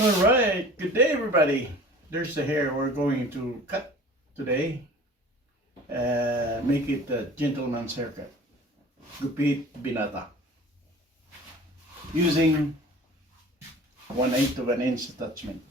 All right, good day, everybody. There's the hair we're going to cut today. Make it a gentleman's haircut. Gupit binata. Using 1/8 of an inch attachment.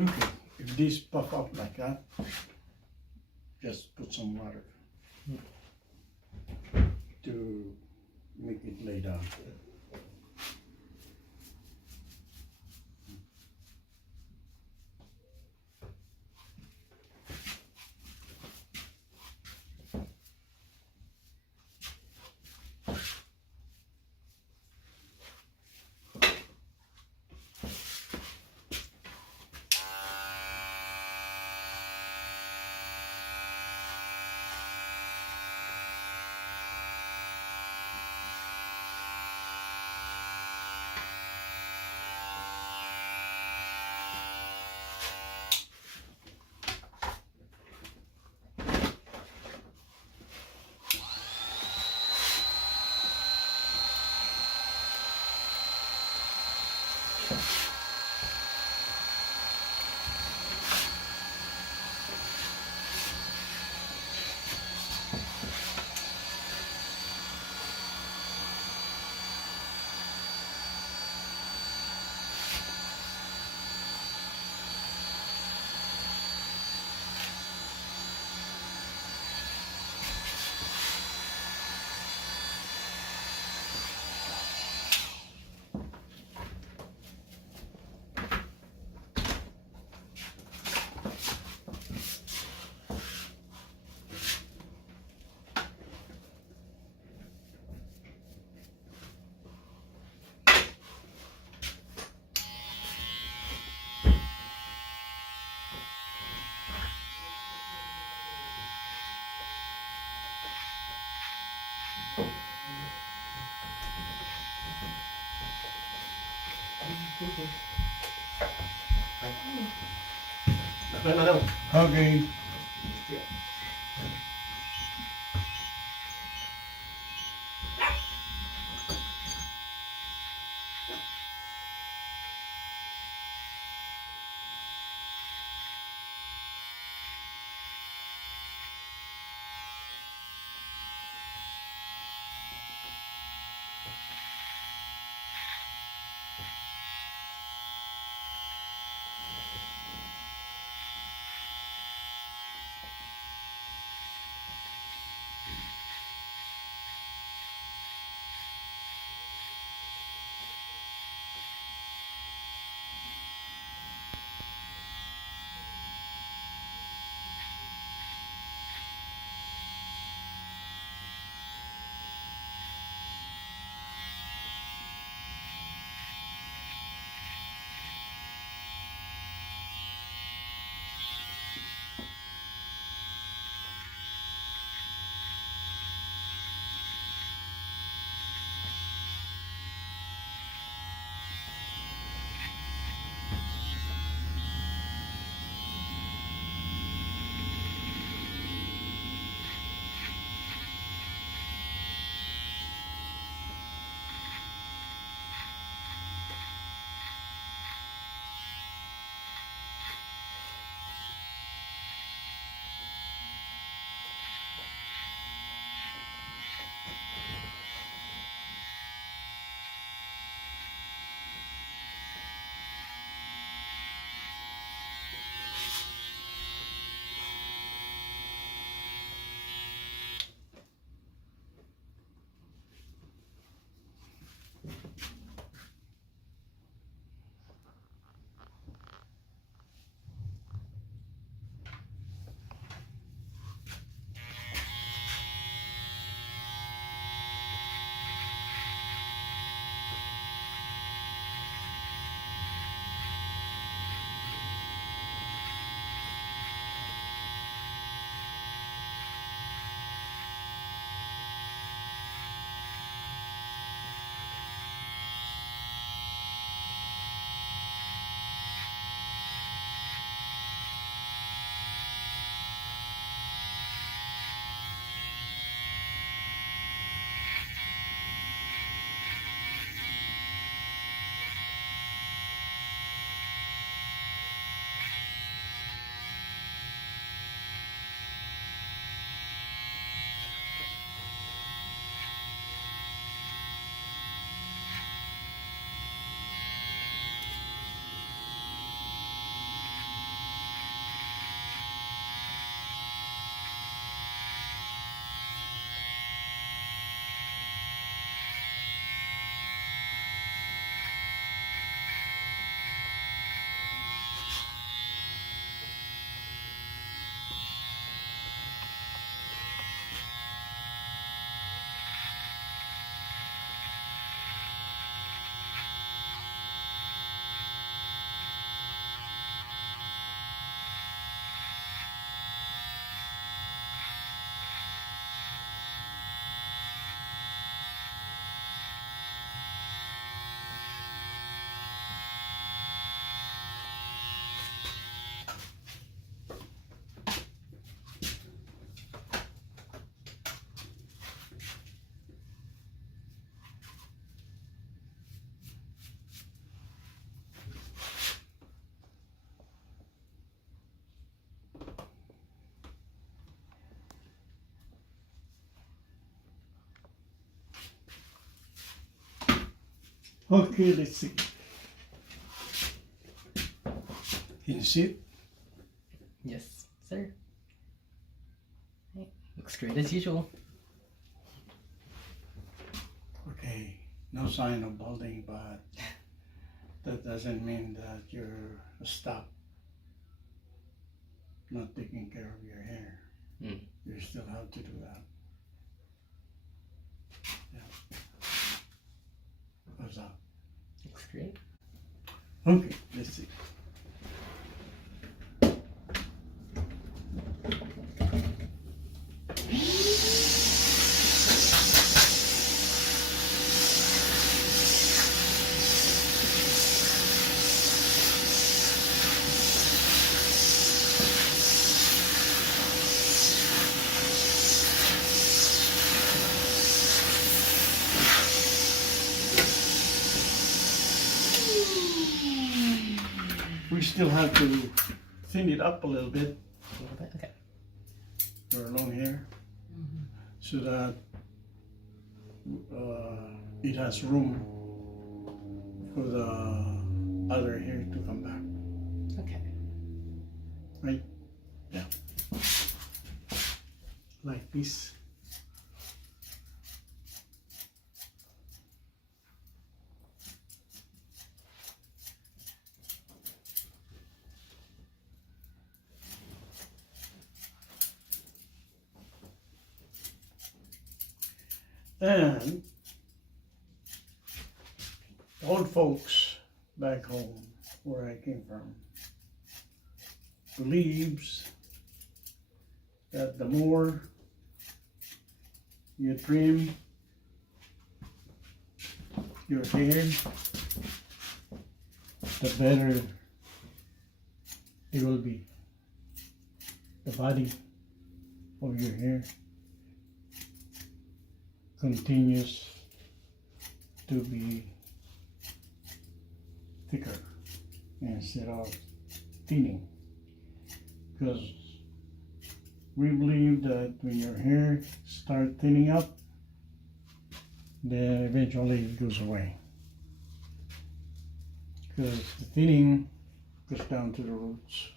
Okay, if these puff up like that, just put some water to make it lay down. Naklan na daw. Okay. Okay, let's see. Can you see it? Yes, sir. Right. Looks great as usual. Okay, no sign of balding, but that doesn't mean that you're stuck not taking care of your hair. Mm. You still have to do that. Yeah. How's that? Looks great. Okay, let's see. still have to thin it up a little bit A little bit. Okay. for long hair, so that it has room for the other hair to come back. Okay. Right? Yeah. Like this. And old folks back home where I came from believes that the more you trim your hair, the better it will be. The body of your hair continues to be thicker instead of thinning, because we believe that when your hair starts thinning up, then eventually it goes away, because the thinning goes down to the roots.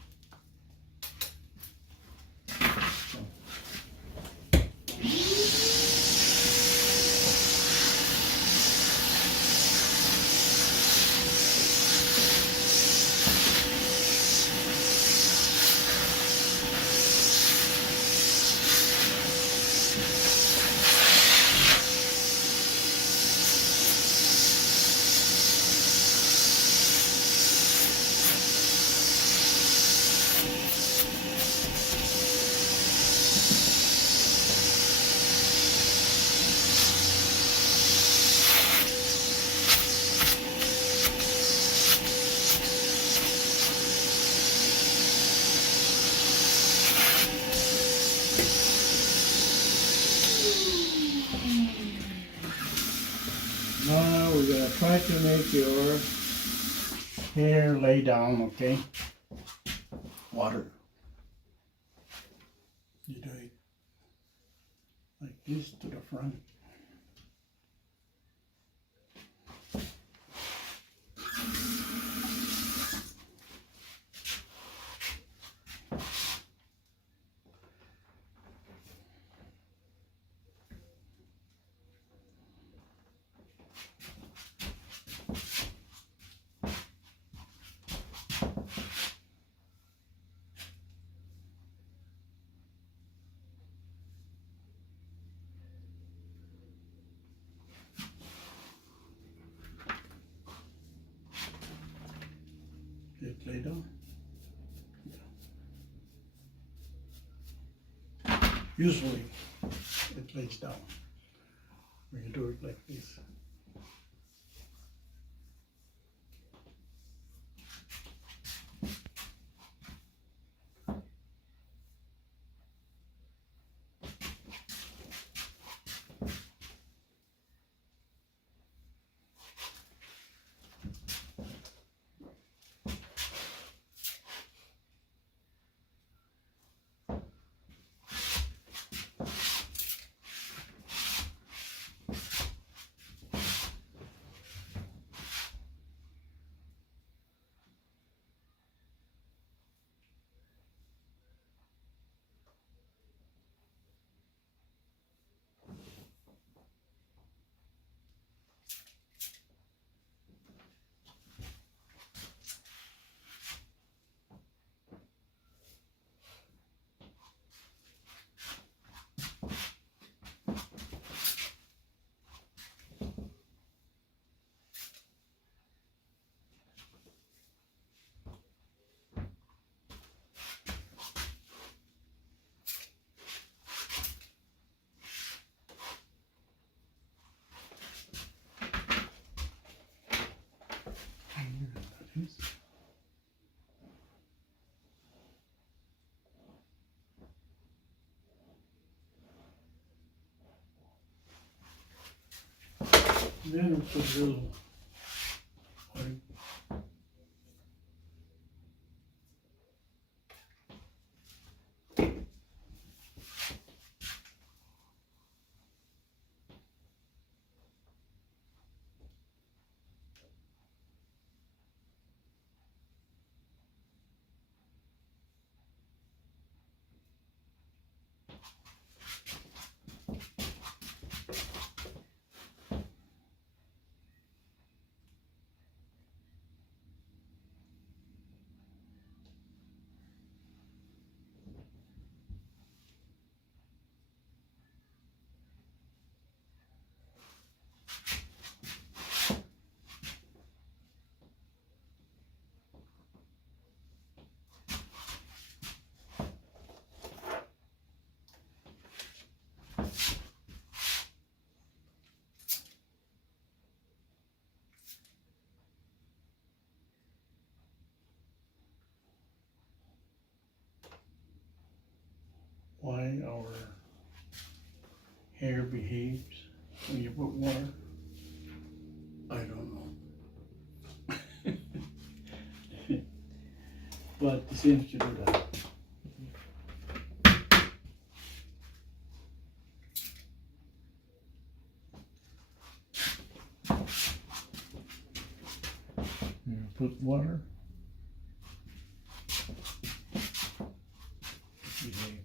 Now we're gonna try to make your hair lay down, okay? Water. You do it like this to the front. It lay down. Usually it lays down when you do it like this. Then put a little white our hair behaves when you put water. I don't know. But it seems to do that. You put water. Behave.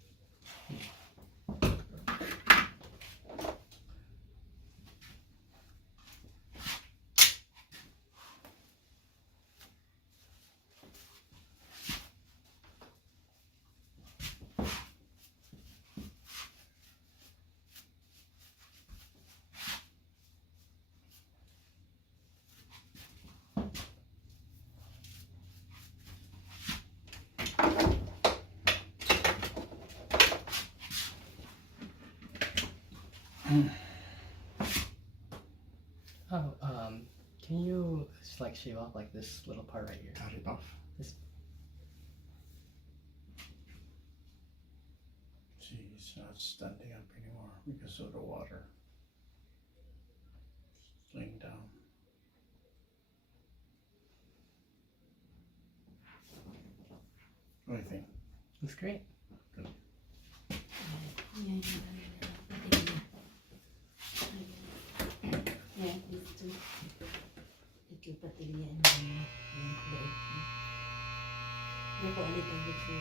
Oh, can you just like shave off like this little part right here? Cut it off. This. See, it's not standing up anymore because of the water. It's laying down. What do you think? Looks great. Itu patilian yang baik. Naku alit ang gusto.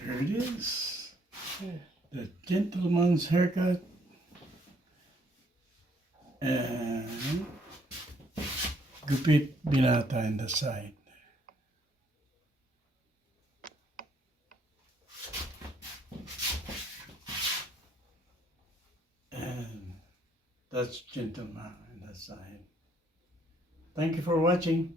Here it is. The gentleman's haircut. And gupit binata in the side. And that's gentleman in the side. Thank you for watching.